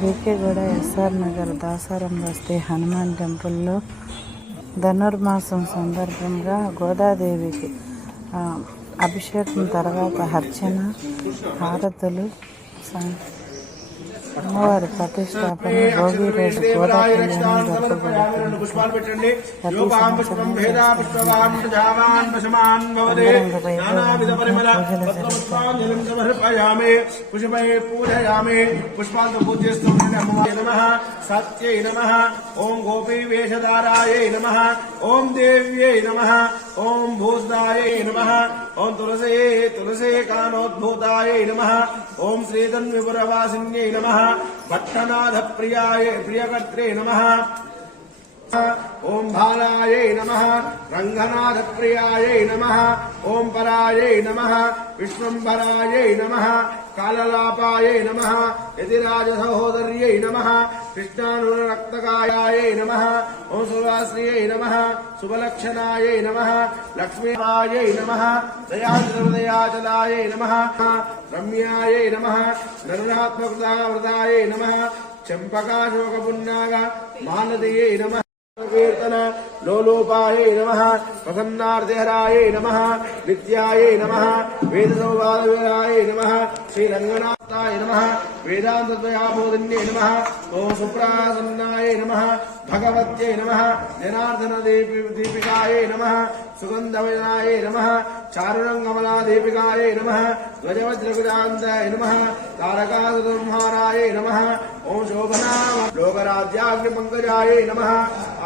బీకేగూడ SR Nagar Dasaram బస్తీ హనుమాన్ టెంపుల్లో ధనుర్మాసం సందర్భంగా గోదాదేవికి అభిషేకం తర్వాత అర్చన హారతులు అమ్మవారి ప్రతిష్టాపన భోగి రోజు గోదా కళ్యాణం జరుపుకుంటున్నారు. సత్యై నమః. ఓం గోపీ వేషధారాయై నమః. ఓం దేవ్యై నమః. ఓం భూతాయై నమః. ఓం తులసే కానోద్భూతాయై నమః. ఓం శ్రీధన్విపురవాసిన్యై నమః. భట్టనాథ ప్రియకర్త్రే నమః. ఓం బాలాయై నమః. రంగనాథ ప్రియాయై నమః. ఓం పరాయై నమః. విశ్వంభరాయై నమః. కాలలాపాయై నమః. యతిరాజ సహోదర్యై నమః. కృష్ణానురక్తకాయాయై నమః. ఓం సువాశ్రియై నమః. శుభలక్షణాయై నమః. లక్ష్మీరాయై నమః. దయాచలాయై నమః. రమ్యాయై నమః. నరుణాత్మకృతావృతాయై నమః. చంపకాశోకపున్నాగ మానదయై నమః. కీర్తన లోలోపాయై నమః. ప్రసన్నార్తిహరాయై నమః. నిత్యాయై నమః. వేదసౌవాదవీరాయై నమః. శ్రీరంగనాథాయ నమః. వేదాంతద్వయాబోధిన్యై నమః. ఓం సుప్రాసన్నాయై నమః. భగవత్యై నమః. జనార్దన దీపికాయై నమః. సుగంధవయనాయై నమః. చారుణంగమలాదీపికాయై నమః. ధ్వజవజ్రగుజాంతాయ నమః. తారకాసుధంహారాయై నమః. ఓం శోభనా లోకరాజ్యాగ్నిపంకజాయై నమః.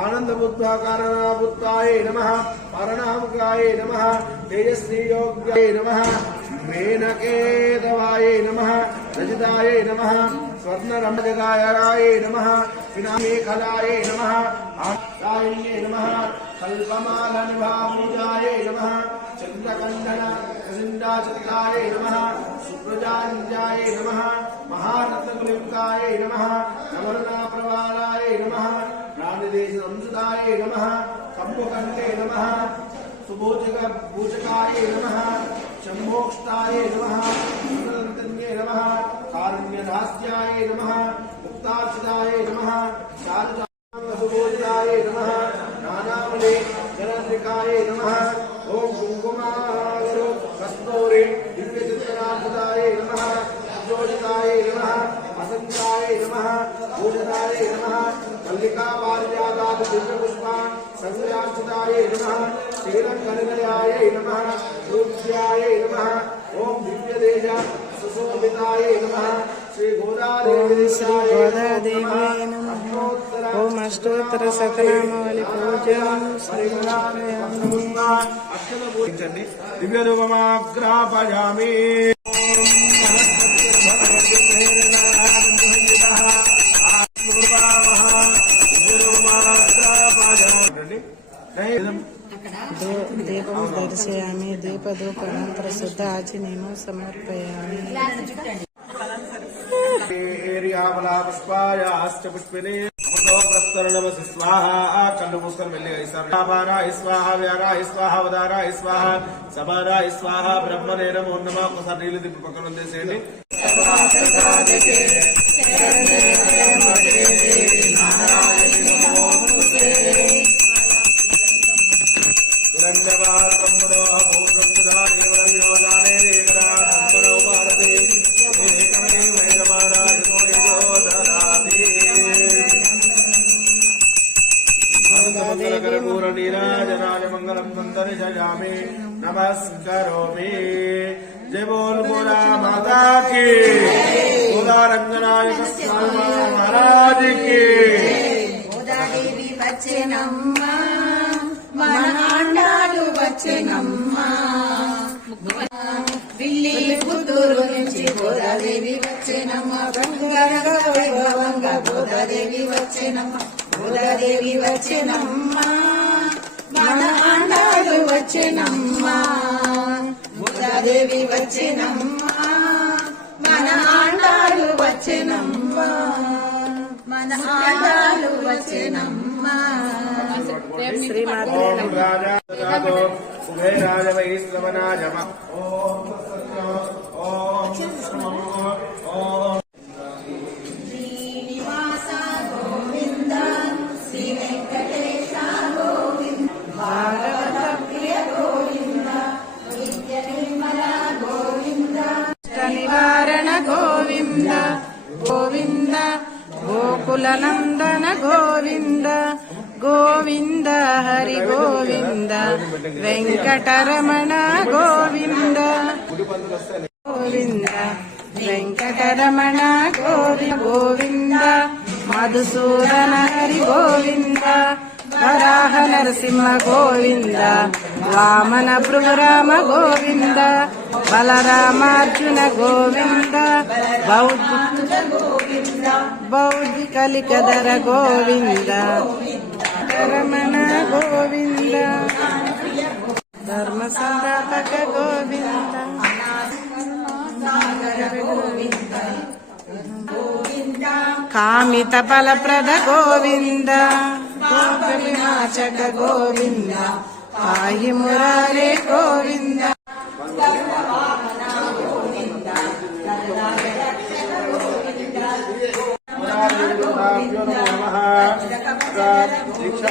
ఆనందబుద్ధాకారణాబుద్ధాయై నమః. పరణాముఖాయై నమః. తేజస్వీయోగ్యాయై నమః. మేనకేతవాయై నమః. రజితాయై నమః. స్వర్ణరమజగాయరాయై నమః. వినామేఖలాయై నమః. ఆశాయై నమః. కల్పమాలనిభామూజాయై నమః. చంద్రకండన ప్రసిండాచతికాయై నమః. సుప్రజాంజాయై నమః. మహారత్నకులింకాయై నమః. నవరణాప్రవాలాయై నమః. ప్రాణిదేశ సంసుతాయై నమః. కంబుకంఠే నమః. సుభూచకాయై నమః. శంభోక్షాయై నమః. సునందన్యై నమః. కారుణ్యదాస్యాయై నమః. ముక్తార్చితాయై నమః. సుభూజితాయై నమః. నానామణి జనత్రికాయై నమః. ఓం కుంకుమాగరు కస్తూరి దివ్యచిత్రాద్భుతాయై నమః. ఉజ్జోషితాయై నమః. అసంతాయై నమః. భూషితాయై నమః. మల్లికా పారిజాతాది దివ్యపుష్పా సంగ్రార్చితాయై నమః. శ్రీరంగనిలయాయై నమః. పూజ్యాయై నమః. ఓం దివ్యదేశ సుశోభితాయై నమః. శ్రీ గోదాదేవి నమః. ఓం అష్టోత్తర సకనామావళి పూజాం శ్రీమూర్తించండి. దివ్య రూపమాగ్రాపయామి. దీపం దర్శయామి. దీపధూపనంతర శుద్ధ ఆచనీయం సమర్పయామి. పుష్పిణి నమసి స్వాహ. కళ్ళు మూసుకొని వెళ్ళి స్వాహ వ్యారాయ స్వాహ వదారాయ స్వాహ సబారాయ స్వాహ. బ్రహ్మనే నమో నమః. ఒకసారి నీళ్లు దింపి పక్కన చేసేయండి. నీరాజనాయ మంగళం సందర్శయామి. నమస్కరోమి. జయ బోల్ గోదా మాతా కి. గోదా రంగనాయక స్వామి మహారాజ్ కి. గోదాదేవి వచ్చెనమ్మ. మన ఆండాలు వచ్చెనమ్మ. ఢిల్లీ పుత్తూరు నుంచి గోదాదేవి వచ్చెనమ్మ. గంగరగ వైభవంగా గోదాదేవి వచ్చెనమ్మ. గోదాదేవి వచ్చెనమ్మ. మన ఆండాలు వచ్చెనమ్మ. గోదాదేవి వచ్చెనమ్మ. మన ఆండాలు వచ్చెనమ్మ. మన ఆండాలు వచ్చెనమ్మ. శ్రీమాతే ఉభయరాజవైశ్రవణాయ ఓం గోవింద గోకులనందన గోవింద గోవింద హరి గోవింద వెంకటరమణ గోవింద గోవింద వెంకటరమణ గోవింద గోవింద మధుసూదన హరి గోవింద వరాహ నరసింహ గోవింద వామన భృగురామ గోవింద బలరామార్జున గోవింద బౌద్ధి కలికధర గోవింద రమణ గోవింద ధర్మ సంస్థాపక గోవింద కామిత ఫలప్రద గోవింద గోవినాశక గోవింద పాహి మురారే గోవింద దీక్ష